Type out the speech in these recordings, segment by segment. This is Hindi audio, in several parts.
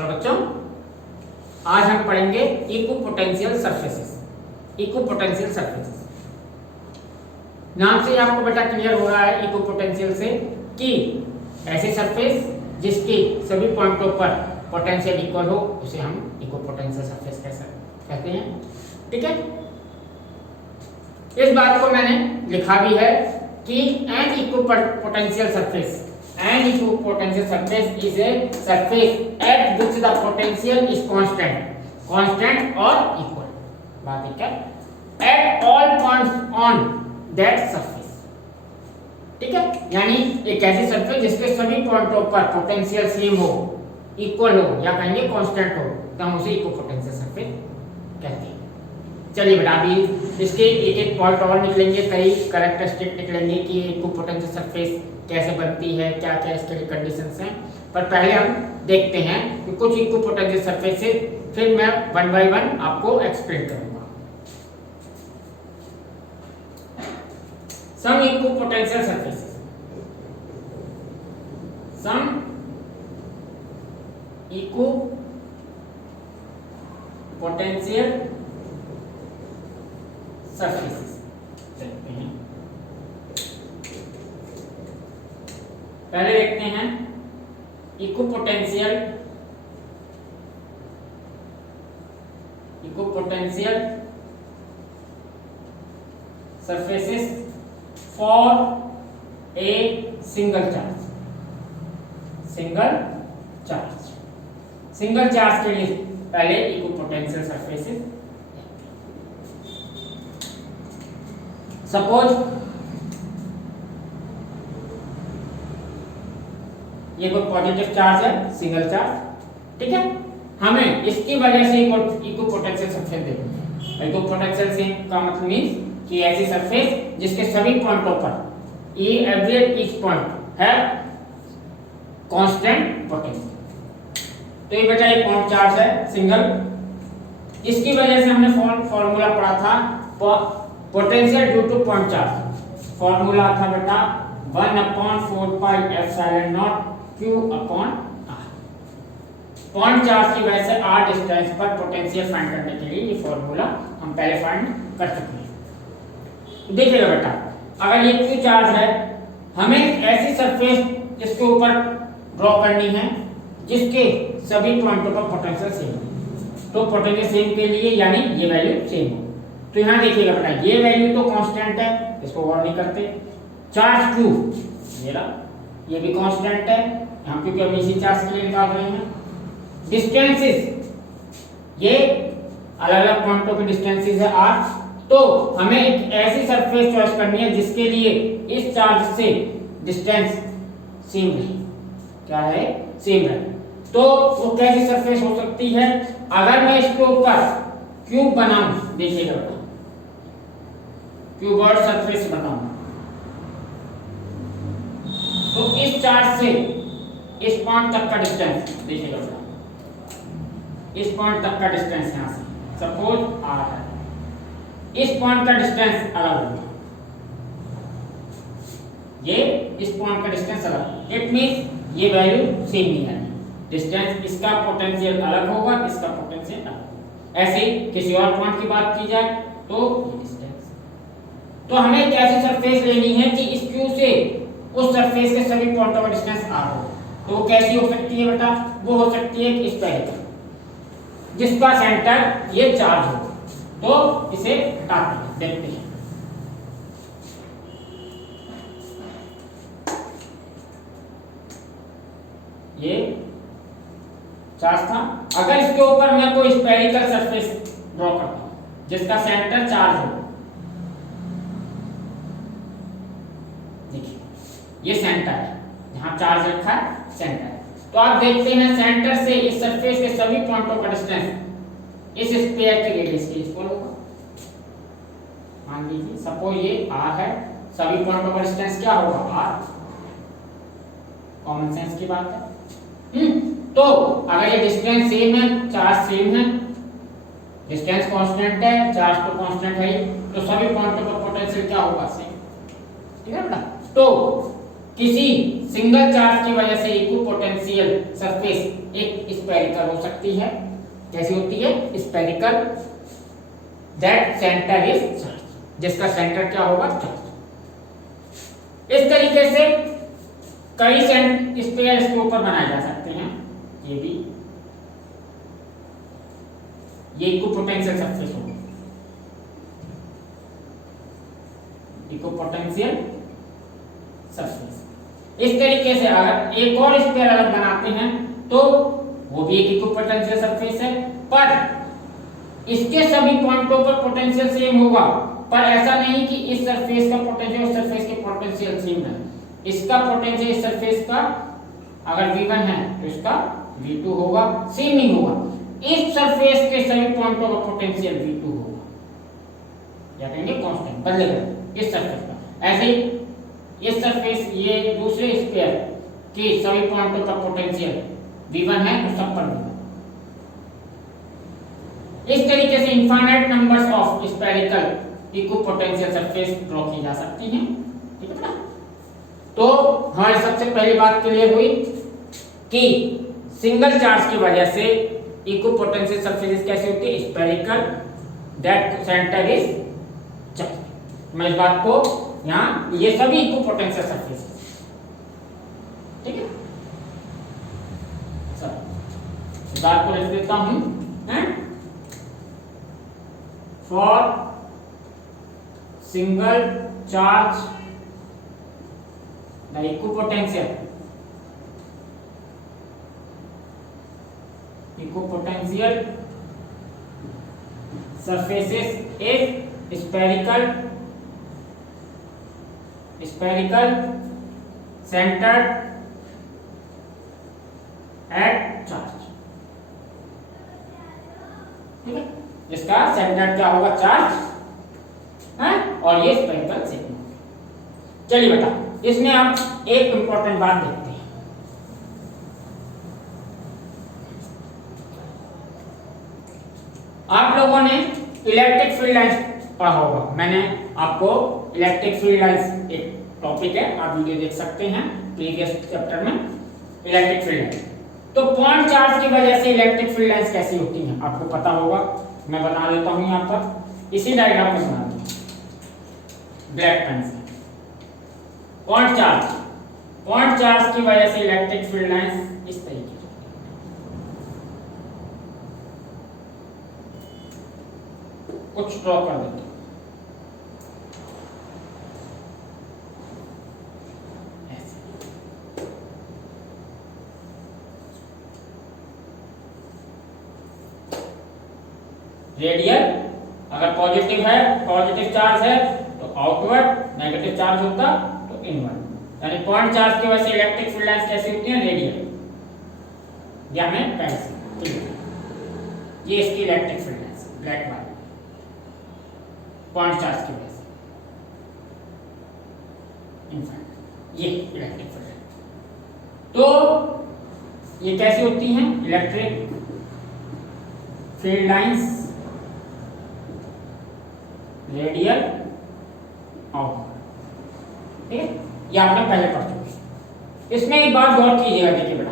हेलो बच्चों, आज हम पढ़ेंगे इक्विपोटेंशियल सरफेसेस। इक्विपोटेंशियल सरफेसेस नाम से आपको बेटा क्लियर हो रहा है इक्विपोटेंशियल से कि ऐसे सरफेस जिसके सभी पॉइंटों पर पोटेंशियल इक्वल हो उसे हम इक्विपोटेंशियल सरफेस कहते हैं। ठीक है, इस बात को मैंने लिखा भी है कि an equipotential surface is a surface at which the potential is constant or equal। बात ठीक है, at all points on that surface। ठीक है, यानी एक ऐसी सरफेस जिसके सभी पॉइंटों पर पोटेंशियल सेम हो, इक्वल हो या कहेंगे कांस्टेंट हो, तो हम उसे इक्विपोटेंशियल सरफेस कहते हैं। चलिए बेटा, अभी इसके एक एक पॉइंट और निकलेंगे, कई कैरेक्टरिस्टिक निकलेंगे कि इक्विपोटेंशियल सरफेस कैसे बनती है, क्या क्या इसके लिए कंडीशंस हैं। पर पहले हम देखते हैं कि कुछ इक्विपोटेंशियल सरफेसेस, फिर मैं वन बाय वन आपको एक्सप्लेन करूंगा। सम इक्विपोटेंशियल सरफेसेस, सम इक्विपोटेंशियल सरफेसेस देखते हैं। पहले देखते हैं equipotential surfaces for a single charge के लिए पहले इक्विपोटेंशियल सरफेसेस। सपोज ये कोई पॉजिटिव चार्ज है, सिंगल चार्ज। ठीक है, हमें इसकी वजह से इक्विपोटेंशियल सरफेस देखनी है। इक्विपोटेंशियल से का मतलब मींस कि ऐसी सरफेस जिसके सभी पॉइंटों पर ई एवरेज ईच पॉइंट है कांस्टेंट पोटेंशियल। तो ये बेटा एक पॉइंट चार्ज है सिंगल, इसकी वजह से हमने फॉर्मूला पढ़ा था potential due two point charge. Formula था बेटा 1/4πε0 Q upon R। Point charge की वजह से R डिस्टेंस पर पोटेंशियल फाइंड करने के लिए ये फॉर्मूला हम पहले फाइंड कर चुके हैं। देखिएगा बेटा, अगर ये Q चार्ज है, हमें ऐसी सरफेस इसके ऊपर ड्रॉ करनी है जिसके सभी पॉइंटों पर पोटेंशियल सेम है। तो पोटेंशियल सेम के लिए यानी ये वैल्यू सेम हो। तो यहाँ देखिएगा बेटा, ये वैल्यू तो कांस्टेंट है, इसको गौर नहीं करते। चार्ज Q मेरा ये भी कांस्टेंट है यहाँ, क्योंकि हम इसी चार्ज के लिए निकाल रहे हैं। डिस्टेंसेस ये अलग अलग पॉइंटों के डिस्टेंसेस है R। तो हमें एक ऐसी सरफेस चॉइस करनी है जिसके लिए इस चार्ज से डिस्टेंस सेम रहे। क्या है? सेम रहे। तो वो कैसी सरफेस हो सकती है? अगर मैं इसके ऊपर क्यूब बनाऊं, देखिएगा बेटा, क्यूबॉइड सरफेस बनाऊं, तो इस चार्ज से इस पॉइंट तक का डिस्टेंस देखिएगा बेटा, इस पॉइंट तक का डिस्टेंस यहां से सपोज R है, इस पॉइंट का डिस्टेंस अलग होगा, ये इस पॉइंट का डिस्टेंस अलग। इट मींस ये वैल्यू सेम नहीं है, डिस्टेंस इसका पोटेंशियल अलग होगा, इसका पोटेंशियल अलग। ऐसे किसी और पॉइंट की बात की जाए तो ये डिस्टेंस। तो हमें एक ऐसी सरफेस लेनी है कि इस Q से उस सरफेस के सभी पॉइंटों का डिस्टेंस R हो। तो वो कैसी हो सकती है बेटा? वो हो सकती है कि इस तरह जिसका सेंटर ये चार्ज हो। तो इसे हटाते हैं, देखते हैं। ये चार्ज था, अगर इसके ऊपर मैं कोई स्फेरिकल सरफेस ड्रॉ करता हूं जिसका सेंटर चार्ज हो, देखिए ये सेंटर है, जहां चार्ज रखा है सेंटर है। तो आप देखते हैं सेंटर से इस सरफेस के सभी पॉइंटों का डिस्टेंस इस स्फीयर की रेडियस के इक्वल होगा। मान लीजिए सपोज ये R है, सभी पॉइंटों का डिस्टेंस क्या होगा? R। कॉमन सेंस की बात है। तो अगर ये डिस्टेंस सेम है, चार्ज सेम है, डिस्टेंस कांस्टेंट है, चार्ज तो कांस्टेंट है ही, तो सभी पॉइंटों पर पोटेंशियल क्या होगा? सेम। ठीक है बेटा, तो किसी सिंगल चार्ज की वजह से इक्विपोटेंशियल सरफेस एक स्फेरिकल हो सकती है। कैसी होती है? Spherical. That centre is charge, जिसका सेंटर क्या होगा? चार्ज। इस तरीके से कई स्फीयर इसके ऊपर बनाए जा सकते हैं। ये भी ये इक्विपोटेंशियल सरफेस होगा, इक्विपोटेंशियल सरफेस। इस तरीके से अगर एक और स्फीयर अलग बनाते हैं तो वो भी एक इक्विपोटेंशियल सरफेस है, पर इसके सभी पॉइंटों पर पोटेंशियल सेम होगा। पर ऐसा नहीं कि इस सरफेस का पोटेंशियल उस सरफेस के पोटेंशियल सेम है। इसका पोटेंशियल इस सरफेस का अगर v1 है तो इसका v2 होगा, सेम नहीं होगा। इस सरफेस के सभी पॉइंटों का पोटेंशियल v2 होगा, या कहेंगे कांस्टेंट, बदलेगा इस सरफेस का। ऐसे ही इस सरफेस, ये दूसरे स्फीयर के सभी पॉइंटों का पोटेंशियल v1 है तो सब पर v1। इस तरीके से infinite numbers of spherical equipotential surface draw की जा सकती हैं। ठीक है ना? तो हमारी सबसे पहली बात क्लियर हुई कि सिंगल चार्ज की वजह से इक्विपोटेंशियल सरफेस कैसी होती है? Spherical. That centre is charge. मैं इस बात को यहाँ, ये सभी इक्विपोटेंशियल सरफेस, ठीक है सर, इस बात को लिख देता हूं। For single charge the equipotential surfaces is spherical centered at charge। ठीक है? इसका सेंटर क्या होगा? चार्ज है, और ये स्फेरिकल शेप में। चलिए बेटा, इसमें आप एक इंपॉर्टेंट बात देखते हैं। आप लोगों ने इलेक्ट्रिक फील्ड लाइंस पढ़ा होगा। मैंने आपको इलेक्ट्रिक फील्ड लाइंस एक टॉपिक है, आप वीडियो देख सकते हैं प्रीवियस चैप्टर में, इलेक्ट्रिक फील्ड लाइंस। तो पॉइंट चार्ज की वजह से इलेक्ट्रिक फील्ड लाइंस कैसी होती हैं आपको पता होगा। मैं बता देता हूं यहाँ पर, इसी डायग्राम में बना दूंगा ब्लैक पेन से। पॉइंट चार्ज की वजह से इलेक्ट्रिक फील्ड लाइंस इस तरीके से, कुछ ड्रॉ कर देते हैं। रेडियल अगर पॉजिटिव है, पॉजिटिव चार्ज है तो आउटवर्ड, नेगेटिव चार्ज होता तो इनवर्ड। यानी पॉइंट चार्ज की वजह से इलेक्ट्रिक फील्ड लाइंस कैसी होती हैं? रेडियल या में पेंसिल। ये इसकी इलेक्ट्रिक फील्ड लाइंस ब्लैक वाली पॉइंट चार्ज की वजह से इनफाइनाइट, ये इलेक्ट्रिक फील्ड लाइंस। तो ये कैसी होती हैं? Electric field lines radial outward. ठीक है? ये आपने पहले पढ़ चुके। इसमें एक बात गौर कीजिएगा, देखिए बेटा,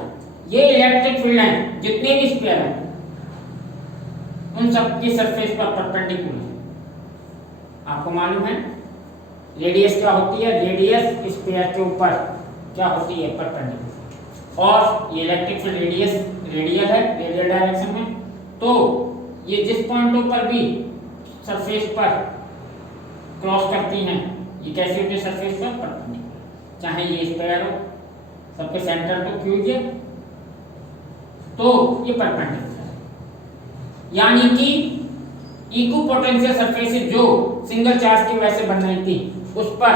ये इलेक्ट्रिक फील्ड लाइन जितने भी स्फीयर हैं उन सब की सरफेस पर परपेंडिकुलर है। आपको मालूम है रेडियस क्या होती है? रेडियस स्फीयर के ऊपर क्या होती है? परपेंडिकुलर। और ये इलेक्ट्रिक फील्ड रेडियस रेडियल है, रेडियल डायरेक्शन में। तो ये जिस पॉइंटों पर भी सरफेस पर क्रॉस करती हैं, ये कैसे होती है? सरफेस पर परपेंडिकुलर। चाहे ये स्फीयर हो, सबके सेंटर तो क्यूब है, तो ये परपेंडिकुलर है। यानी कि इक्विपोटेंशियल सरफेस जो सिंगल चार्ज की वजह से बन रही थी, उस पर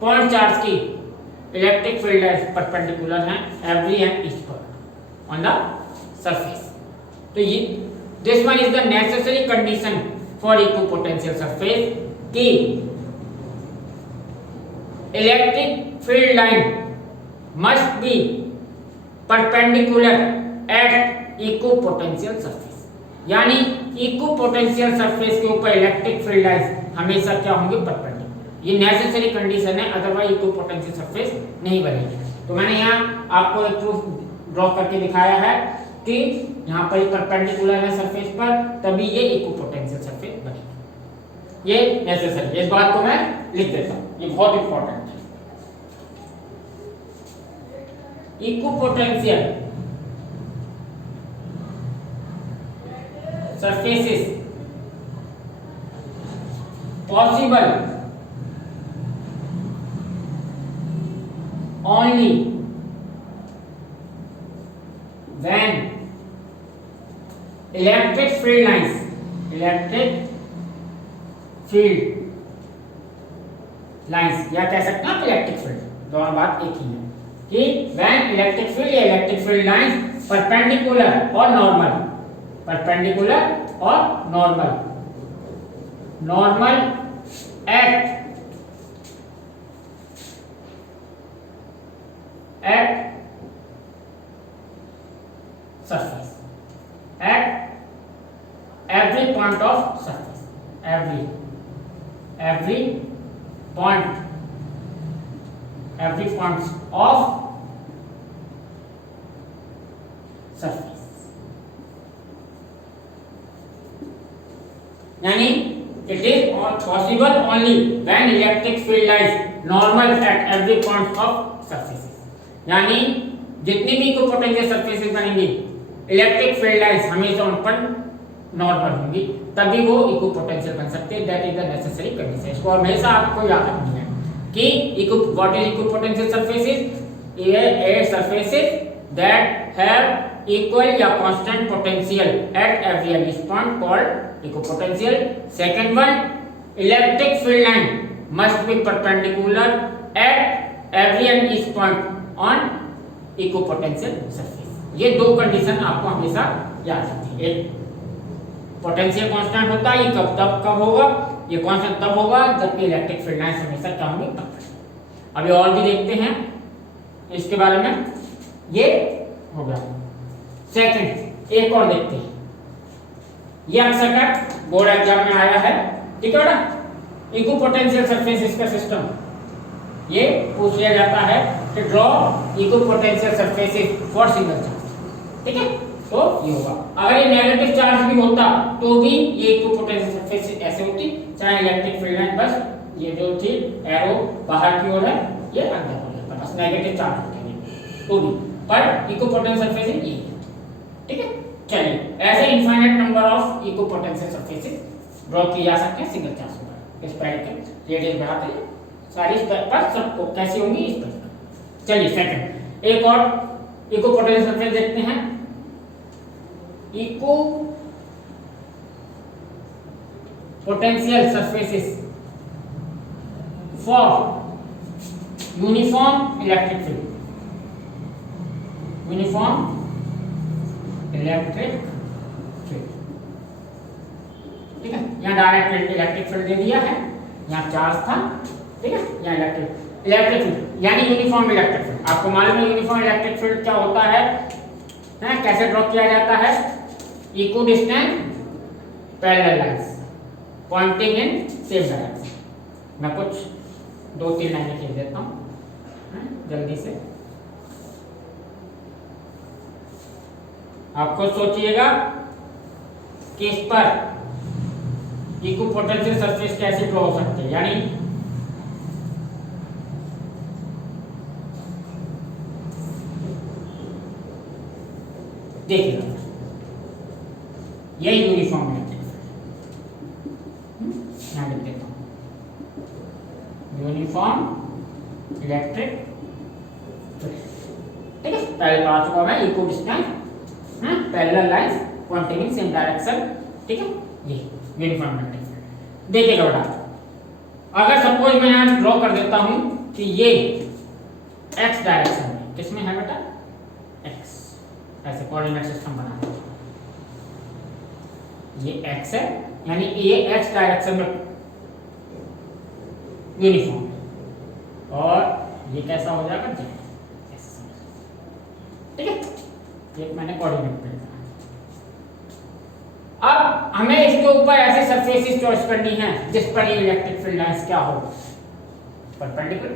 पॉइंट चार्ज की इलेक्ट्रिक फील्ड लाइंस परपेंडिकुलर हैं every and each point on the surface. तो ये this one is the necessary condition for equipotential surface कि electric field line must be perpendicular at equipotential surface. यानी इक्विपोटेंशियल सरफेस के ऊपर इलेक्ट्रिक फील्ड लाइंस हमेशा क्या होंगे? परपेंडिकुलर। ये नेसेसरी कंडीशन है, अदरवाइज इक्विपोटेंशियल सरफेस नहीं बनेगी। तो मैंने यहाँ आपको एक प्रूफ ड्रॉ करके दिखाया है कि यहाँ पर परपेंडिकुलर है सरफेस पर, तभी ये इक्विपोटेंशियल सरफेस बनेगी। ये नेसेसरी है, इस बात को मैं लिख देता हूँ, ये बहुत इंपॉर्टेंट है। Equipotential surfaces possible only when electric field lines, या कह सकते हैं इलेक्ट्रिक फील्ड, दोनों बात एक ही है कि when electric field या electric field lines perpendicular और normal at surface, at every point of surface, every point of surface, यानी it is possible only when electric field lies normal at every point of surfaces, यानी जितनी भी इक्विपोटेंशियल सरफेसेस बनेंगी इलेक्ट्रिक फील्ड लाइंस हमेशा उन पर नॉर्मल होंगी, तभी वो इक्विपोटेंशियल बन सकते हैं। That is the necessary condition. इसको हमेशा आपको याद रखनी है कि what is equipotential surfaces, a surfaces that have equal या constant potential at every else point called equipotential. Second one, electric field line must be perpendicular at every else point on equipotential surface. ये दो कंडीशन आपको हमेशा याद रखनी है। एक पोटेंशियल कांस्टेंट होता है, ये कब होगा, ये कांस्टेंट तब होगा जबकि इलेक्ट्रिक फील्ड लाइन हमेशा क्या होंगी, तब। अभी और भी देखते हैं इसके बारे में, ये हो गया। सेकंड, एक और देखते हैं, ये अक्सर का बोर्ड एग्जाम में आया है, ठीक है बेटा। इक्विपोटेंशियल सरफेसेस का सिस्टम ये पूछ लिया जाता है कि draw equipotential surfaces for single charge, ठीक है। तो ये होगा, अगर ये नेगेटिव चार्ज भी होता तो भी ये इक्विपोटेंशियल सरफेस ऐसे होती, चाहे इलेक्ट्रिक फील्ड लाइन बस ये जो थी एरो बाहर की ओर है, ये अंदर हो जाता, बस नेगेटिव चार्ज होते हैं तो भी, पर इक्विपोटेंशियल सरफेस ये है, ठीक है। चलिए, ऐसे infinite number of equipotential surfaces draw किए जा सकते हैं सिंगल चार्ज पर। इस स्पेरिकल रेडियस बढ़ाते हैं सारी पर सबको कैसी होंगी इस पर। चलिए सेकंड, एक और इक्विपोटेंशियल सरफेस देखते हैं। Equipotential surfaces for uniform electric field, uniform electric field, ठीक है। यहाँ डायरेक्ट इलेक्ट्रिक फील्ड दे दिया है, यहाँ चार्ज था, ठीक है, यहाँ इलेक्ट्रिक फील्ड यानी यूनिफॉर्म इलेक्ट्रिक फील्ड। आपको मालूम है यूनिफॉर्म इलेक्ट्रिक फील्ड क्या होता है, कैसे ड्रॉ किया जाता है, equidistant parallel lines pointing in same direction. मैं कुछ 2-3 लाइनें लिख देता हूँ जल्दी से, आप खुद सोचिएगा कि इस पर इक्विपोटेंशियल सरफेस कैसे ड्रॉ हो सकते हैं। यानी देखिएगा, यही यूनिफॉर्म इलेक्ट्रिक फील्ड, यहां लिख देता हूं यूनिफॉर्म इलेक्ट्रिक फील्ड, ठीक है। पहले बात हुआ मैं equidistant parallel lines pointing in same direction, ठीक है, ये यूनिफॉर्म इलेक्ट्रिक फील्ड। देखिएगा बेटा, अगर सपोज मैं यहां ड्रॉ कर देता हूं कि ये x डायरेक्शन में, किसमें है बेटा, x, ऐसे कोऑर्डिनेट सिस्टम बना है, ये x है, यानी ये x डायरेक्शन में यूनिफॉर्म, और ये कैसा हो जाएगा, z, ठीक है। ये मैंने कोऑर्डिनेट पे लिखा है। अब हमें इसके ऊपर ऐसी सरफेसेस चॉइस करनी है जिस पर ये इलेक्ट्रिक फील्ड लाइंस क्या हो, परपेंडिकुलर,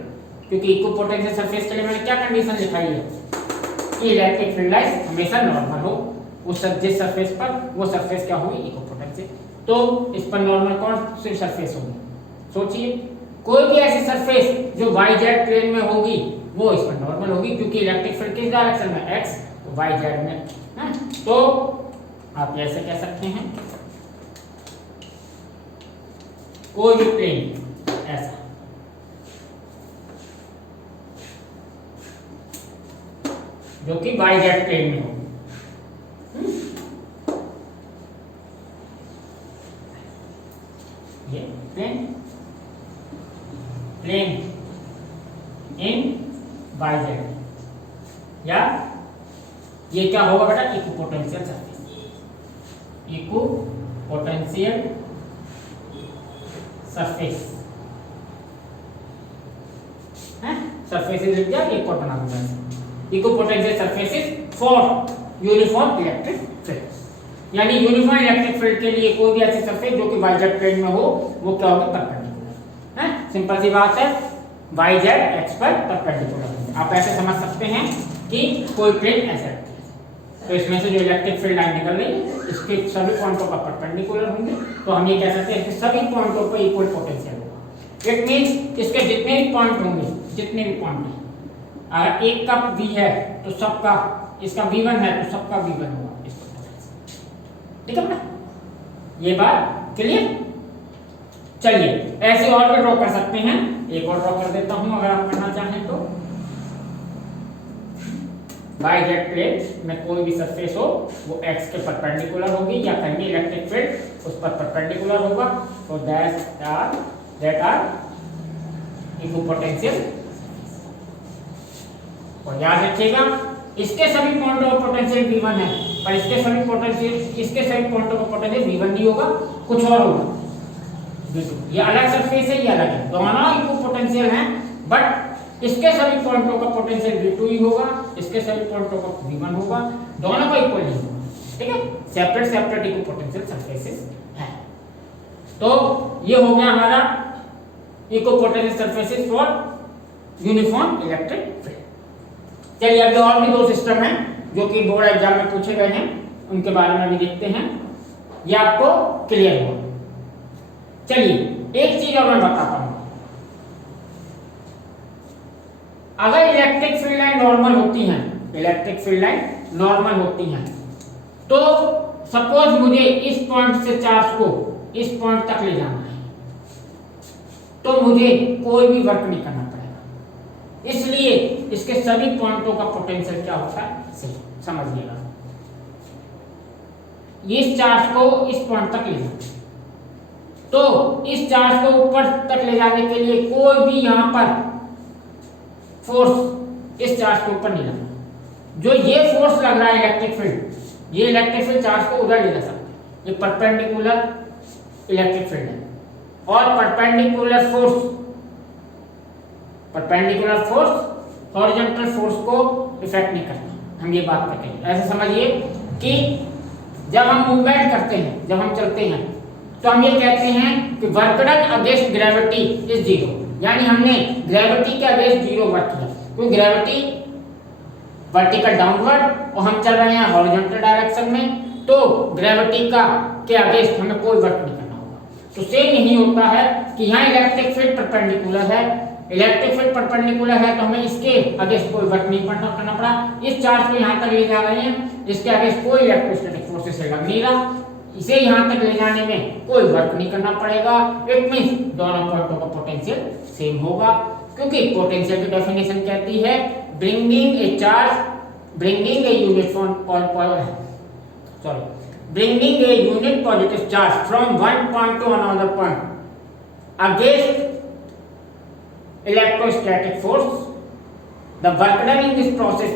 क्योंकि इक्विपोटेंशियल सरफेस के लिए मैंने क्या कंडीशन लिखाई है कि इलेक्ट्रिक फील्ड लाइंस हमेशा नॉर्मल हो, उस जिस सरफेस पर वो सरफेस क्या होगी इक्विपोटेंशियल। तो इस पर नॉर्मल कौन सी सरफेस होगी, सोचिए कोई भी ऐसी सरफेस जो वाई जेड प्लेन में होगी वो इस पर नॉर्मल होगी, क्योंकि इलेक्ट्रिक फील्ड किस डायरेक्शन में एक्स, तो वाई जेड में है। तो आप ऐसे कह सकते हैं कोई भी प्लेन ऐसा जो कि वाई जेड प्लेन में हो, ये प्लेन इन वाई जेड, या ये क्या होगा बेटा इक्विपोटेंशियल सरफेस, इक्विपोटेंशियल सरफेस है, सरफेसेस लिख दिया, एक और बना दूंगा equipotential surfaces for uniform electric field, यानी यूनिफॉर्म इलेक्ट्रिक फील्ड के लिए कोई भी ऐसी सरफेस जो कि वाई जेड प्लेन में हो वो क्या होगी परपेंडिकुलर है। सिंपल सी बात है, वाई जेड एक्स पर परपेंडिकुलर। आप ऐसे समझ सकते हैं कि कोई प्लेन ऐसे रखते हैं तो इसमें से जो इलेक्ट्रिक फील्ड लाइन निकल रही है इसके सभी पॉइंटों पर परपेंडिकुलर होंगे, तो हम ये कह सकते हैं कि सभी पॉइंटों पर इक्वल पोटेंशियल होगा। इट मींस इसके जितने भी पॉइंट होंगे, जितने भी पॉइंट हैं, अगर एक का V है तो सबका, इसका V1 है तो सबका V1 होगा इस पोटेंशियल, ठीक है बेटा, ये बात क्लियर। चलिए ऐसे और भी ड्रॉ कर सकते हैं, एक और ड्रॉ कर देता हूं अगर आप करना चाहें तो। वाई जेड प्लेन में कोई भी सरफेस हो वो एक्स के परपेंडिकुलर होगी, या कहेंगे इलेक्ट्रिक फील्ड उस पर परपेंडिकुलर होगा, तो दैट आर इक्विपोटेंशियल। और याद रखिएगा इसके सभी पॉइंटों का पोटेंशियल V1 है, पर इसके सभी पॉइंटों का पोटेंशियल V1 नहीं होगा, कुछ और होगा। ये अलग सरफेस है, ये अलग है, दोनों इक्विपोटेंशियल हैं, बट इसके सभी पॉइंटों का पोटेंशियल V2 ही होगा, इसके सभी पॉइंटों का V1 होगा, दोनों का इक्वल नहीं होगा, ठीक है, सेपरेट इक्विपोटेंशियल सरफेसेस हैं। तो ये हो गया हमारा equipotential surfaces for uniform electric field. चलिए अभी और भी दो सिस्टम हैं जो कि बोर्ड एग्जाम में पूछे गए हैं, उनके बारे में भी देखते हैं, ये आपको क्लियर होगा। चलिए एक चीज और मैं बताता हूं, अगर इलेक्ट्रिक फील्ड लाइन नॉर्मल होती हैं, इलेक्ट्रिक फील्ड लाइन नॉर्मल होती हैं, तो सपोज मुझे इस पॉइंट से चार्ज को इस पॉइंट तक ले जाना है, तो मुझे कोई भी वर्क नहीं करना पड़ेगा, इसलिए इसके सभी पॉइंटों का पोटेंशियल क्या होता है सेम, समझिएगा। इस चार्ज को इस पॉइंट तक ले जाना, तो इस चार्ज को ऊपर तक ले जाने के लिए कोई भी यहां पर फोर्स इस चार्ज के ऊपर नहीं लगना। जो ये फोर्स लग रहा है इलेक्ट्रिक फील्ड, ये इलेक्ट्रिक फील्ड चार्ज को उधर ले जा सकते हैं, ये परपेंडिकुलर इलेक्ट्रिक फील्ड है, और परपेंडिकुलर फोर्स हॉरिजॉन्टल फोर्स को इफेक्ट नहीं करता, हम ये बात करते हैं। ऐसे समझिए कि जब हम मूवमेंट करते हैं, जब हम चलते हैं, तो हम ये कहते हैं कि work done against gravity is zero, यानी हमने ग्रेविटी के अगेंस्ट जीरो वर्क किया, क्योंकि ग्रेविटी वर्टिकल डाउनवर्ड और हम चल रहे हैं हॉरिजॉन्टल डायरेक्शन में, तो ग्रेविटी का के अगेंस्ट हमें कोई वर्क नहीं करना होगा। तो सेम यही होता है कि यहाँ इलेक्ट्रिक फील्ड परपेंडिकुलर है, इलेक्ट्रिक फील्ड परपेंडिकुलर है तो हमें इसके अगेंस्ट कोई वर्क नहीं करना पड़ा, इस चार्ज को यहाँ तक ले जा रहे हैं, इसके अगेंस्ट कोई इलेक्ट्रोस्टैटिक फोर्सेस से लग नहीं रहा, इसे यहां तक ले जाने में कोई वर्क नहीं करना पड़ेगा। इट मींस दोनों पॉइंटों का पोटेंशियल सेम होगा, क्योंकि पोटेंशियल की डेफिनेशन कहती है bringing a unit positive charge from one point two another point against electrostatic force, the work done in this process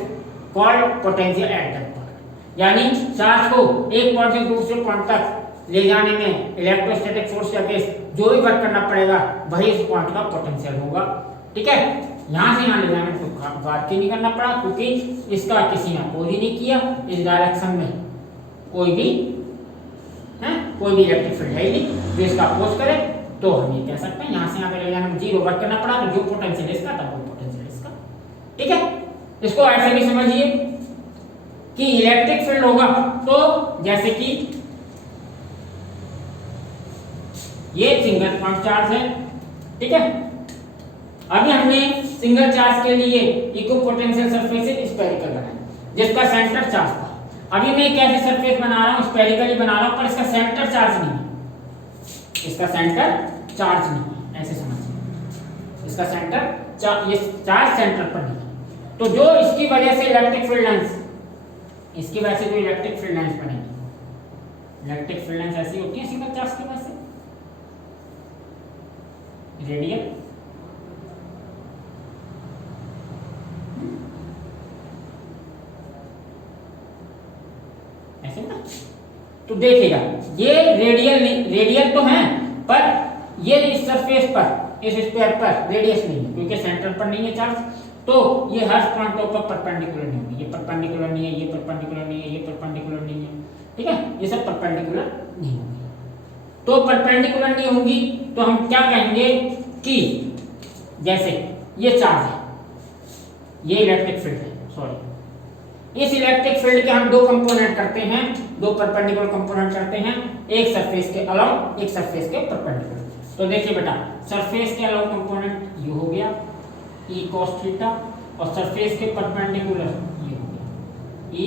called potential at that point. यानी चार्ज को एक पॉइंट से दूसरे पॉइंट तक ले जाने में इलेक्ट्रोस्टैटिक फोर्स के अगेंस्ट जो भी वर्क करना पड़ेगा वही इस पॉइंट का पोटेंशियल होगा, ठीक है। यहां से यहां ले जाने में तो वर्क ही नहीं करना पड़ा, क्योंकि इसका किसी ने अपोज ही नहीं किया, इस डायरेक्शन में कोई भी इलेक्ट्रिक फील्ड है ही नहीं जो इसका अपोज करे, तो हम ये कह सकते हैं यहाँ से यहाँ पे ले जाना, जीरो वर्क करना पड़ा तो जो पोटेंशियल इसका तब वो पोटेंशियल इसका। ठीक है, इसको ऐसे भी समझिए कि इलेक्ट्रिक फील्ड होगा तो जैसे कि ये सिंगल पॉइंट चार्ज है। ठीक है, अभी हमने सिंगल चार्ज के लिए इक्विपोटेंशियल सरफेस स्फेरिकल बनाया जिसका सेंटर चार्ज था। अभी मैं एक ऐसी सरफेस बना रहा हूं, स्फेरिकली बना रहा हूं, पर इसका सेंटर चार्ज नहीं है, इसका सेंटर चार्ज नहीं है, ऐसे समझिए इसका सेंटर ये चार्ज सेंटर पर नहीं है। तो जो इसकी वजह से इलेक्ट्रिक फील्ड लाइंस, इसकी वजह से जो इलेक्ट्रिक फील्ड लाइंस बनेगी, इलेक्ट्रिक फील्ड लाइंस ऐसी होती है सिंगल चार्ज की वजह से, रेडियल ऐसे ना। तो देखिएगा ये रेडियल तो है, पर ये इस सरफेस पर, इस स्फीयर पर रेडियस नहीं है क्योंकि सेंटर पर नहीं है चार्ज, तो ये हर पॉइंटों पर परपेंडिकुलर नहीं होगी, ये परपेंडिकुलर नहीं है, ये परपेंडिकुलर नहीं है, ये परपेंडिकुलर नहीं है। ठीक है, ये सब परपेंडिकुलर नहीं होगी। तो परपेंडिकुलर नहीं होगी तो हम क्या कहेंगे कि जैसे ये चार्ज है, ये इलेक्ट्रिक फील्ड है, सॉरी, इस इलेक्ट्रिक फील्ड के हम दो कंपोनेंट करते हैं, दो परपेंडिकुलर कंपोनेंट करते हैं, एक सरफेस के अलाउ एक सरफेस के परपेंडिकुलर। तो देखिए बेटा, सरफेस के अलाउ कंपोनेंट ये हो गया ई cos थीटा, और सरफेस के परपेंडिकुलर ये हो गया ई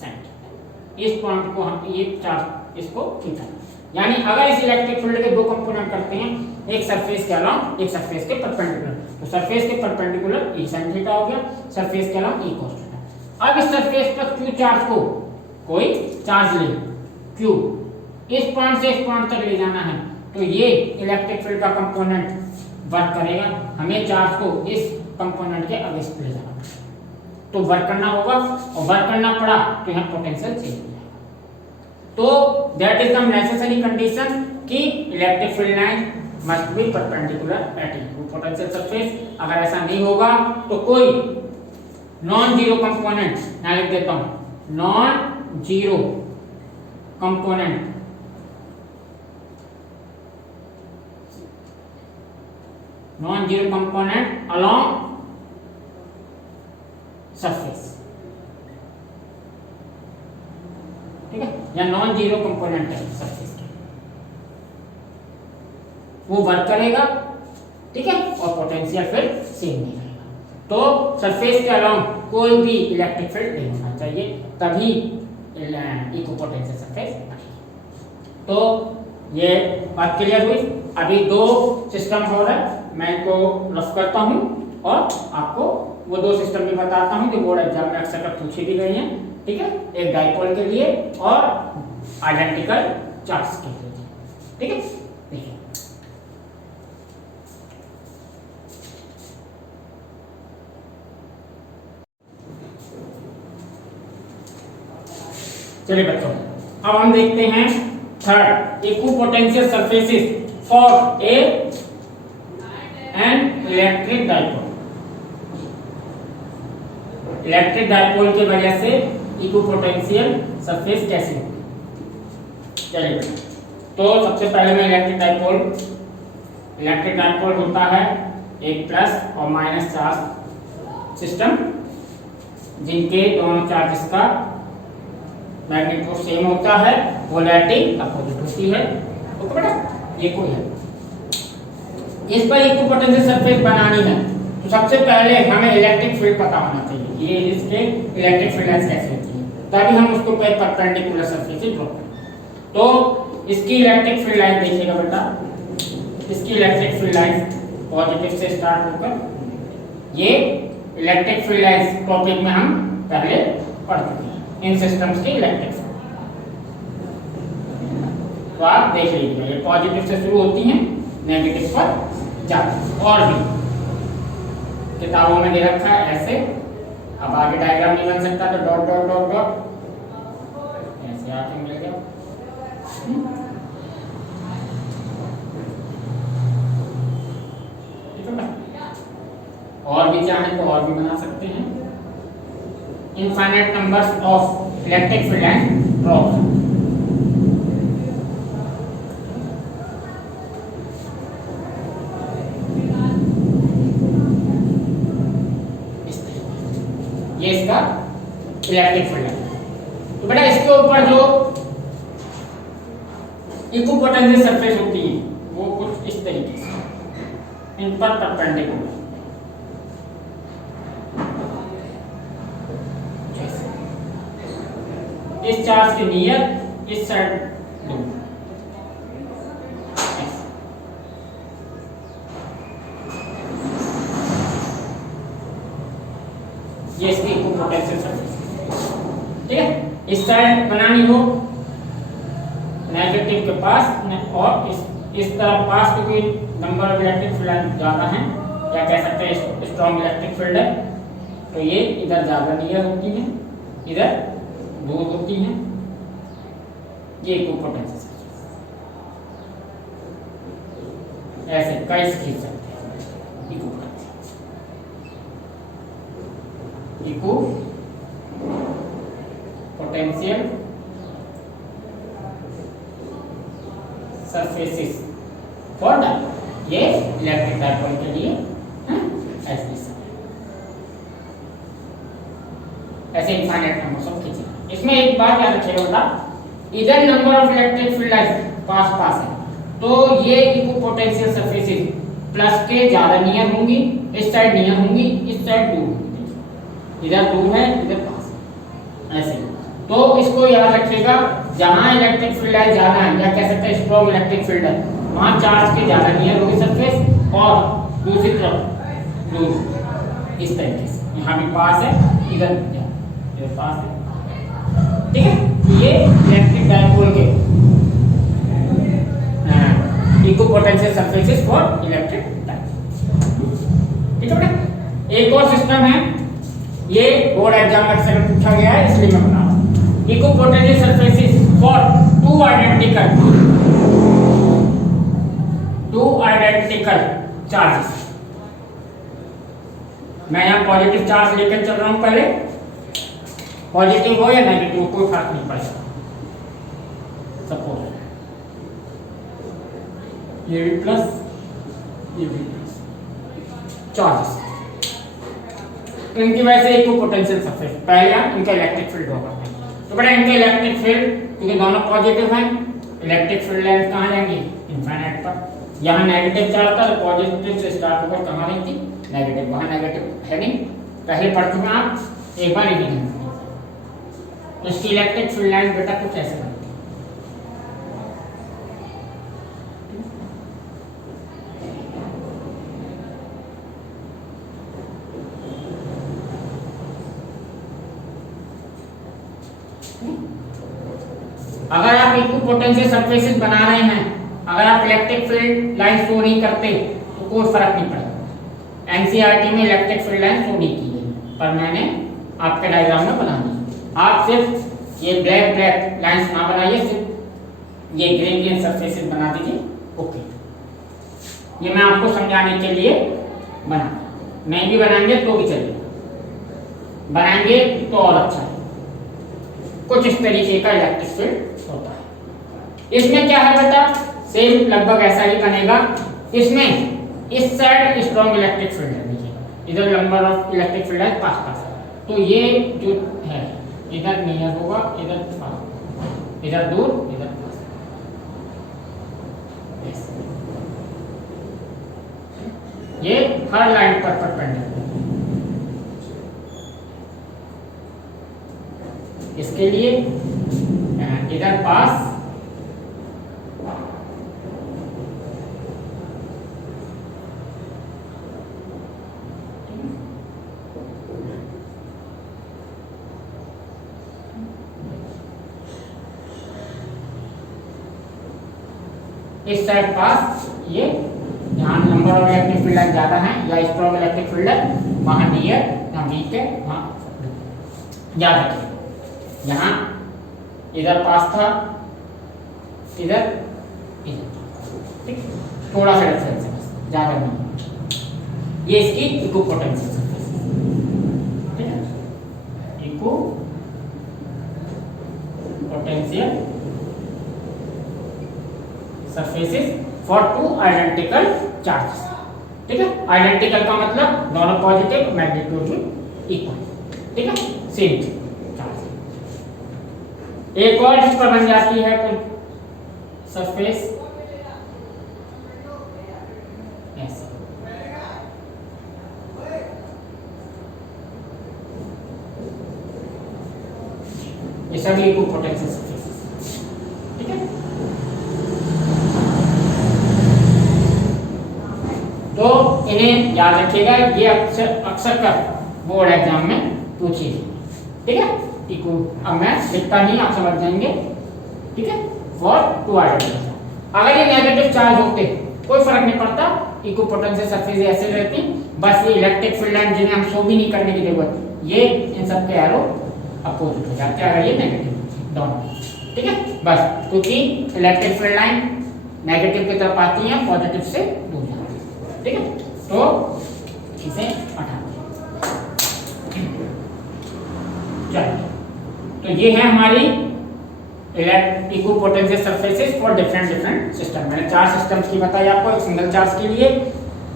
sin थीटा। इस पॉइंट को हम ये चार्ज इसको थीटा, यानी अगर इस इलेक्ट्रिक फील्ड के दो कंपोनेंट करते हैं, एक सरफेस के अलाउ एक सरफेस के परपेंडिकुलर, तो सरफेस के परपेंडिकुलर ई sin थीटा हो गया, सरफेस के अलाउ ई cos थीटा। अब इस सरफेस पर Q चार्ज को कोई चार्ज ले, Q इस पॉइंट से इस पॉइंट तक ले जाना है, तो ये इलेक्ट्रिक फील्ड का कंपोनेंट वर्क करेगा, हमें चार्ज को इस कंपोनेंट के अगेंस्ट ले जाना, तो वर्क करना होगा, और वर्क करना पड़ा तो यहाँ पोटेंशियल चेंज हो जाएगा। तो that is the necessary condition कि electric field line must be perpendicular at equipotential surface. अगर ऐसा नहीं होगा तो कोई नॉन जीरो कंपोनेंट, यहाँ लिख देता हूं, non zero component along surface, ठीक है, या नॉन जीरो कंपोनेंट है सरफेस के, वो वर्क करेगा, ठीक है, और पोटेंशियल फिर सेम नहीं रहेगा। तो सरफेस के अलाउंग कोई भी इलेक्ट्रिक फील्ड नहीं होना चाहिए, तभी इक्विपोटेंशियल सरफेस बनेगी। तो ये बात क्लियर हुई। अभी दो सिस्टम हो रहा है, मैं इनको रफ करता हूँ और आपको वो दो सिस्टम भी बताता हूँ जो बोर्ड एग्जाम में अक्सर पूछे भी गए हैं। ठीक है, एक डाइपोल के लिए और आइडेंटिकल चार्ज के लिए। ठीक है, देखिए चलिए बच्चों, अब हम देखते हैं third, equipotential surfaces for an electric dipole. Electric dipole की वजह से इक्विपोटेंशियल सरफेस कैसे होगी। चलिए, तो सबसे पहले मैं इलेक्ट्रिक डाइपोल होता है एक प्लस और माइनस चार्ज सिस्टम, जिनके दोनों चार्जेस का मैग्नीट्यूड सेम होता है, पोलैरिटी अपोजिट होती है। ओके बेटा, ये कोई है, इस पर इक्विपोटेंशियल सरफेस बनानी है तो सबसे पहले हमें इलेक्ट्रिक फील्ड पता होना चाहिए, ये इसके इलेक्ट्रिक फील्ड लाइंस कैसे होती है, तभी हम उसको परपेंडिकुलर सरफेस से ड्रॉ करें। तो इसकी इलेक्ट्रिक फील्ड लाइन देखिएगा बेटा, इसकी इलेक्ट्रिक फील्ड लाइंस पॉजिटिव से स्टार्ट होकर ये इलेक्ट्रिक फील्ड लाइंस टॉपिक में हम पहले पढ़ चुके हैं, इन सिस्टम्स की इलेक्ट्रिक फील्ड। तो आप देख लीजिए, ये पॉजिटिव से शुरू होती हैं, नेगेटिव पर जाती, और भी किताबों में दे रखा है ऐसे। अब आगे डायग्राम नहीं बन सकता तो डॉट डॉट डॉट डॉट ऐसे आके मिल गया। और भी चाहें तो और भी बना सकते हैं। Infinite numbers of electric field line draw. ये इसका इलेक्ट्रिक फील्ड है। तो बेटा इसके ऊपर जो इक्विपोटेंशियल सरफेस होती है वो कुछ इस तरीके से इन पर परपेंडिकुलर, इस चार्ज के नियर इस साइड दूर, ये इसकी इक्विपोटेंशियल सरफेस, ठीक है। इस साइड बनानी हो नेगेटिव के पास और इस तरफ पास, क्योंकि नंबर ऑफ इलेक्ट्रिक फील्ड ज्यादा है, या कह सकते हैं स्ट्रॉन्ग इलेक्ट्रिक फील्ड है, तो ये इधर ज्यादा नियर होती है, इधर दूर होती है। ये इक्विपोटेंशियल सरफेस ऐसे कई खींच सकते हैं। इक्विपोटेंशियल सरफेसेस फॉर डाइपोल, ये इलेक्ट्रिक डाइपोल के लिए ऐसे इनफाइनाइट नंबर सब खींचे। इसमें एक बात याद रखिएगा बेटा, इधर नंबर ऑफ इलेक्ट्रिक फील्ड पास पास है, तो ये इक्विपोटेंशियल सरफेसेस प्लस के ज्यादा नियर होंगी, इस साइड नियर होंगी, इस साइड दूर होंगी, इधर दूर है इधर पास है, ऐसे। तो इसको याद रखिएगा, जहां इलेक्ट्रिक फील्ड ज्यादा है या कह सकते हैं स्ट्रॉन्ग इलेक्ट्रिक फील्ड है, वहां चार्ज के ज्यादा नियर होगी सरफेस, और दूसरी तरफ दूर इस तरीके से, यहाँ भी पास है इधर पास है, ठीक है। ये इलेक्ट्रिक डाइपोल के equipotential surfaces for electric dipole, ठीक है बेटा। एक और सिस्टम है, ये बोर्ड एग्जाम में अक्सर पूछा गया है इसलिए मैं बना रहा हूं। Equipotential surfaces for two identical charges. मैं यहाँ पॉजिटिव चार्ज लेकर चल रहा हूं, पहले पॉजिटिव हो या नेगेटिव कोई फर्क नहीं पड़ेगा। सपोज ये भी प्लस ये भी प्लस चार्जेस, तो इनकी वजह से इक्विपोटेंशियल सरफेस पहले इनका इलेक्ट्रिक फील्ड होगा। तो बेटा इनका इलेक्ट्रिक फील्ड क्योंकि दोनों पॉजिटिव हैं, इलेक्ट्रिक फील्ड लाइन कहाँ जाएंगी इनफाइनाइट पर। यहाँ नेगेटिव चार्ज था तो पॉजिटिव से स्टार्ट होकर कहाँ रही थी नेगेटिव, वहाँ नेगेटिव है नहीं, पहले पढ़ चुके हैं आप, एक बार नहीं। इसकी इलेक्ट्रिक फील्ड लाइन बेटा कुछ ऐसे बनती है। अगर आप इक्विपोटेंशियल सरफेसेस बना रहे हैं, अगर आप इलेक्ट्रिक फील्ड लाइन शो नहीं करते तो कोई फर्क नहीं पड़ेगा। एनसीईआरटी में इलेक्ट्रिक फील्ड लाइन शो नहीं की गई, पर मैंने आपके डायग्राम में बना दी। आप सिर्फ ये ब्लैक ब्लैक लाइंस ना बनाइए, सिर्फ ये ग्रीन ग्रीन सरफेसेस बना दीजिए। ओके, ये मैं आपको समझाने के लिए बना, नहीं भी बनाएंगे तो भी चलेगा, बनाएंगे तो और अच्छा है। कुछ इस तरीके का इलेक्ट्रिक फील्ड होता है। इसमें क्या है बेटा, सेम लगभग ऐसा ही बनेगा। इसमें इस साइड स्ट्रॉन्ग इलेक्ट्रिक फील्ड है, देखिए इधर नंबर ऑफ इलेक्ट्रिक फील्ड है पास पास, तो ये जो है इधर नियर होगा, इधर पास, इधर दूर, इधर पास। ये हर लाइन पर परपेंडिकुलर। इसके लिए इधर पास, इस साइड पास, ये जहां number of electric field line ज्यादा है या स्ट्रॉन्ग इलेक्ट्रिक फील्ड है वहां नियर, जहां वीक है वहां याद रखिए। यहाँ इधर पास था, इधर इधर, ठीक, थोड़ा सा डिफरेंस है, ज्यादा नहीं। ये इसकी इक्विपोटेंशियल सरफेस, ठीक है, equipotential surfaces for two identical charges, ठीक है। आइडेंटिकल का मतलब दोनों पॉजिटिव, मैग्नीट्यूड भी इक्वल, ठीक है, सेम चार्ज। एक और इस पर बन जाती है फिर सरफेस ऐसे, ये सभी इक्विपोटेंशियल सरफेसेस, ठीक है। तो इन्हें याद रखिएगा, ये अक्सर कर बोर्ड एग्जाम में पूछी, ठीक है। इको अब मैं लिखता नहीं, आप समझ जाएंगे, ठीक है। फॉर टू आइडेंटिटी, अगर ये नेगेटिव चार्ज होते कोई फर्क नहीं पड़ता, इक्विपोटेंशियल सरफेस ऐसे रहती, बस ये इलेक्ट्रिक फील्ड लाइन जिन्हें हम शो भी नहीं करने की जरूरत, ये इन सब के एरो अपोजिट हो जाते हैं अगर ये नेगेटिव दोनों, ठीक है। बस क्योंकि इलेक्ट्रिक फील्ड लाइन नेगेटिव की तरफ आती है, पॉजिटिव से दूर जाती है, ठीक है। तो इसे हटा चलिए, तो ये है हमारी equipotential surfaces for different system. मैंने 4 सिस्टम्स की बताई आपको, एक सिंगल चार्ज के लिए,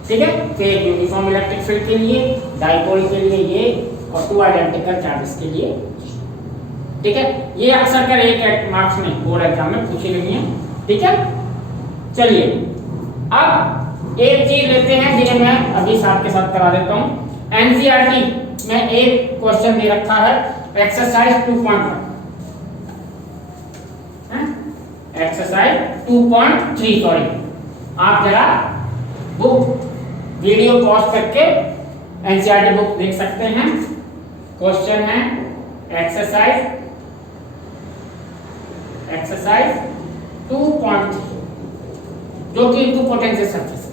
ठीक है, फिर एक यूनिफॉर्म इलेक्ट्रिक फील्ड के लिए, डाइपोल के लिए ये, और 2 आइडेंटिकल चार्जेस के लिए, ठीक है। ये अक्सर कर एक मार्क्स में बोर्ड एग्जाम में पूछी गई है, ठीक है। चलिए अब एक चीज लेते हैं जिन्हें मैं अभी साथ के साथ करा देता हूं। एनसीईआरटी में एक क्वेश्चन दे रखा है, एक्सरसाइज 2.1, एक्सरसाइज 2.3, सॉरी, आप जरा बुक वीडियो पॉज करके एनसीईआरटी बुक देख सकते हैं। क्वेश्चन है एक्सरसाइज 2.3, जो कि इक्विपोटेंशियल सरफेस है।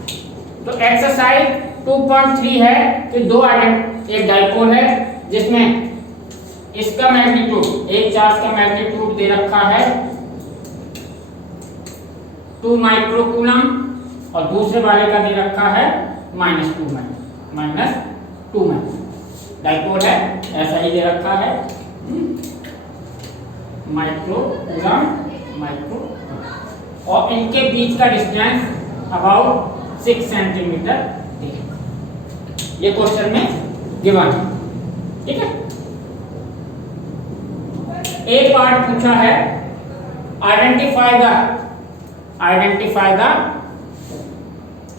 तो एक्सरसाइज 2.3 है कि एक डाइपोल है जिसमें इसका मैग्नीट्यूड, एक चार्ज का मैग्नीट्यूड दे रखा है 2 माइक्रोकूलम और दूसरे वाले का दे रखा है -2 डाइपोल है, ऐसा ही दे रखा है माइक्रोकूलम, और इनके बीच का डिस्टेंस अबाउट 6 सेंटीमीटर, ये क्वेश्चन में गिवन है, ठीक है। एक पार्ट पूछा है आइडेंटिफाई द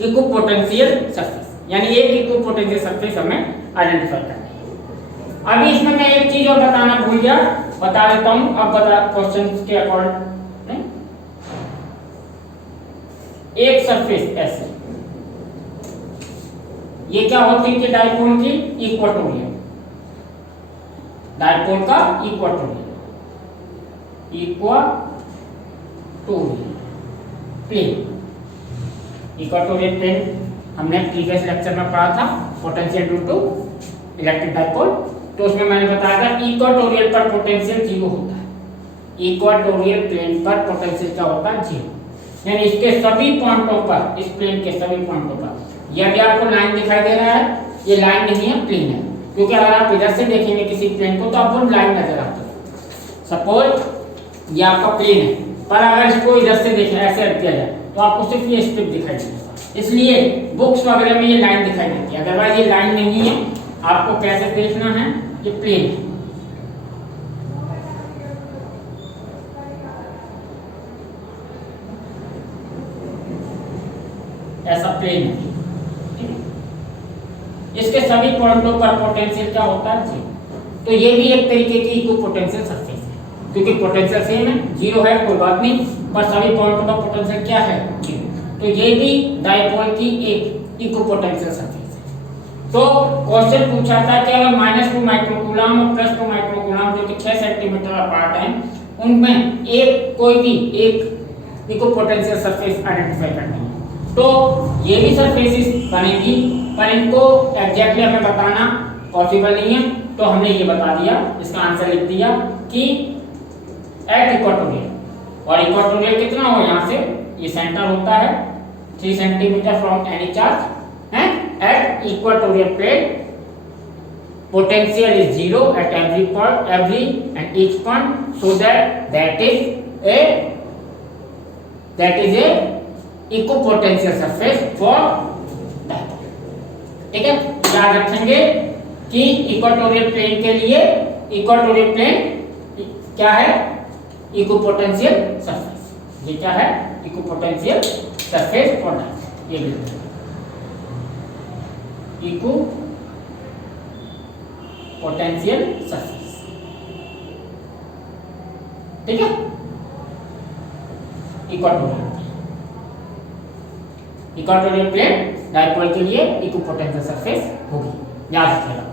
इक्विपोटेंशियल सरफेस, यानी एक इक्विपोटेंशियल सरफेस हमें आइडेंटिफाई करना है। अभी इसमें मैं एक चीज और बताना भूल गया, बता देता हूं, अब बता क्वेश्चन के अकॉर्डिंग। एक सरफेस ऐसे, ये क्या होती है डाइपोल की इक्वेटोरियल, डाइपोल का इक्वेटोरियल प्लेन। इक्वेटोरियल प्लेन हमने प्रीवियस लेक्चर में पढ़ा था, potential due to electric dipole, तो उसमें मैंने बताया था इक्वेटोरियल पर पोटेंशियल 0 होता है। इक्वेटोरियल प्लेन पर पोटेंशियल क्या होता है? 0, यानी इसके सभी पॉइंटों पर, इस प्लेन के सभी पॉइंटों पर, यदि आपको लाइन दिखाई दे रहा है, ये लाइन नहीं है, प्लेन है, क्योंकि अगर आप इधर से देखेंगे किसी प्लेन को तो आपको लाइन नजर आती है। सपोज ये आपका प्लेन है, पर अगर इसको इधर से देखें, ऐसे रख दिया जाए, तो आपको सिर्फ ये स्ट्रिप दिखाई देगी, इसलिए बुक्स वगैरह में ये लाइन दिखाई देती है, अदरवाइज ये लाइन नहीं है। आपको कैसे देखना है, ये प्लेन है, ऐसा प्लेन है, इसके सभी पॉइंटों पर पोटेंशियल क्या होता है? 0। तो ये भी एक तरीके की इक्विपोटेंशियल सरफेस है, क्योंकि पोटेंशियल सेम है, 0 है, कोई बात नहीं, पर सभी पॉइंटों पर पोटेंशियल क्या है? 0। तो ये भी डाइपोल की एक इक्विपोटेंशियल सरफेस है। तो क्वेश्चन पूछा था कि अगर -2 माइक्रोकूलम और +2 माइक्रोकूलम जो कि 6 सेंटीमीटर अपार्ट हैं, उनमें एक कोई भी एक इक्विपोटेंशियल सरफेस आइडेंटिफाई करनी है, तो ये भी सरफेसेस बनेगी, पर इनको एग्जैक्टली हमें बताना पॉसिबल नहीं है, तो हमने ये बता दिया, इसका आंसर लिख दिया कि एट इक्वेटोरियल, और इक्वेटोरियल कितना हो, यहाँ से ये सेंटर होता है 3 सेंटीमीटर फ्रॉम एनी चार्ज है, at equatorial plane potential is 0 at every and each point, so that is a equipotential surface for dipole। ठीक है, याद रखेंगे कि इक्वेटोरियल प्लेन के लिए इक्वेटोरियल प्लेन क्या है? Equipotential surface. ये क्या है? इक्विपोटेंशियल सरफेस और ये भी इक्विपोटेंशियल सरफेस। ठीक है, इक्वेटोरियल प्लेन डाइपोल के लिए इक्विपोटेंशियल सरफेस होगी, याद रखिएगा।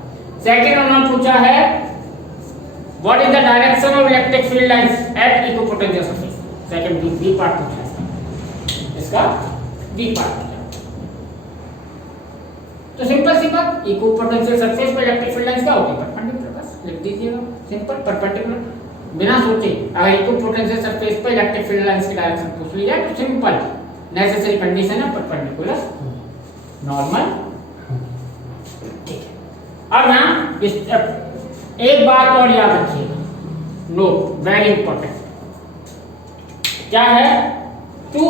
सेकंड उन्होंने पूछा है what is the direction of electric field lines at equipotential surface. Second B part पूछा है इसका, बी पार्ट पूछा। तो सिंपल सी बात, इक्विपोटेंशियल सरफेस पे इलेक्ट्रिक फील्ड लाइंस क्या होती है? परपेंडिकुलर, बस लिख दीजिएगा, सिंपल परपेंडिकुलर, बिना सोचे। अगर इक्विपोटेंशियल सरफेस पे इलेक्ट्रिक फील्ड लाइंस की डायरेक्शन पूछ ली जाए तो सिंपल नेसेसरी कंडीशन है परपेंडिकुलर नॉर्मल। ठीक है, अब यहां इस एक बात और याद रखिएगा, नोट वेरी इंपॉर्टेंट, क्या है? Two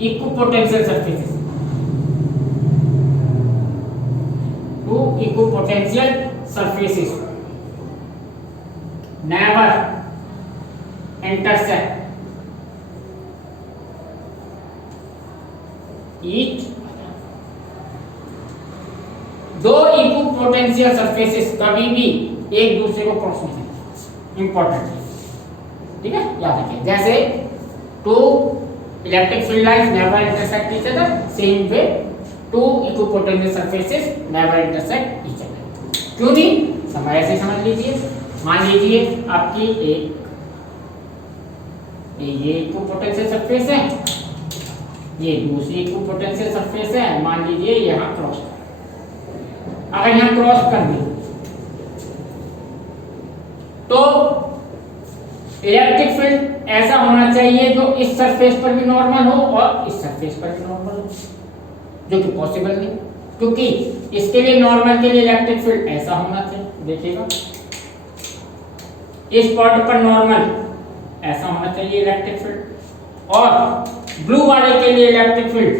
equipotential surfaces, two equipotential surfaces never intersect each दो इक्विपोटेंशियल सरफेसेस कभी भी एक दूसरे को क्रॉस नहीं करते, इंपॉर्टेंट है। ठीक है, याद रखिए। जैसे two electric field lines never intersect each other, same way two equipotential surfaces never intersect each other. क्यों नहीं? समय ऐसे समझ लीजिए, मान लीजिए आपकी एक ये इक्विपोटेंशियल सरफेस है, ये दूसरी इक्विपोटेंशियल सरफेस है, मान लीजिए यहां क्रॉस। अगर यहां क्रॉस कर दी तो इलेक्ट्रिक फील्ड ऐसा होना चाहिए जो इस सरफेस पर भी नॉर्मल हो और इस सरफेस पर भी नॉर्मल हो, जो कि पॉसिबल नहीं, क्योंकि इसके लिए नॉर्मल के लिए इलेक्ट्रिक फील्ड ऐसा होना चाहिए। देखिएगा, इस पॉइंट पर नॉर्मल ऐसा होना चाहिए इलेक्ट्रिक फील्ड, और ब्लू वाले के लिए इलेक्ट्रिक फील्ड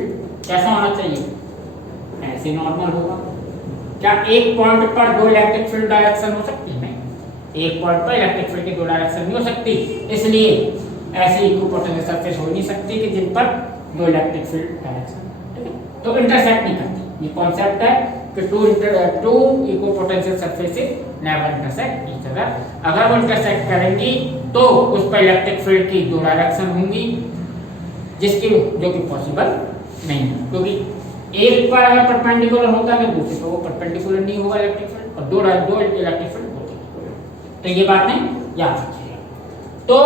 कैसा होना चाहिए? ऐसे नॉर्मल होगा। क्या एक पॉइंट पर दो इलेक्ट्रिक फील्ड डायरेक्शन हो सकती है? नहीं, एक पॉइंट पर इलेक्ट्रिक फील्ड की दो डायरेक्शन नहीं हो सकती, इसलिए ऐसी इक्विपोटेंशियल सरफेस हो नहीं सकती कि जिन पर दो इलेक्ट्रिक फील्ड डायरेक्शन, ठीक है, तो इंटरसेक्ट नहीं करती। ये कॉन्सेप्ट है कि two equipotential surfaces never intersect each other. अगर वो इंटरसेक्ट करेंगी तो उस पर इलेक्ट्रिक फील्ड की दो डायरेक्शन होंगी, जिसकी जो कि पॉसिबल नहीं है, क्योंकि एक पर अगर परपेंडिकुलर होता है तो दूसरे पर वो परपेंडिकुलर नहीं होगा इलेक्ट्रिक फील्ड, और दो इलेक्ट्रिक फील्ड होती है। तो ये बात नहीं याद रखिएगा। तो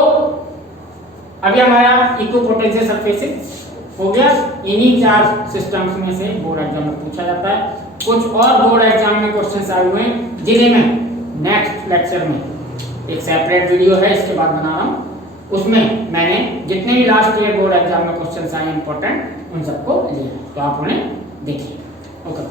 अभी हमारा इक्विपोटेंशियल सरफेसेस हो गया। इन्हीं चार सिस्टम्स में से बोर्ड एग्जाम में पूछा जाता है। कुछ और बोर्ड एग्जाम में क्वेश्चंस आए हुए हैं, जिन्हें मैं नेक्स्ट लेक्चर में एक सेपरेट वीडियो है इसके बाद बना रहा हूँ, उसमें मैंने जितने भी लास्ट ईयर बोर्ड एग्जाम में क्वेश्चंस आए इंपॉर्टेंट उन सबको लिया, तो आप उन्हें देखिए। ओके।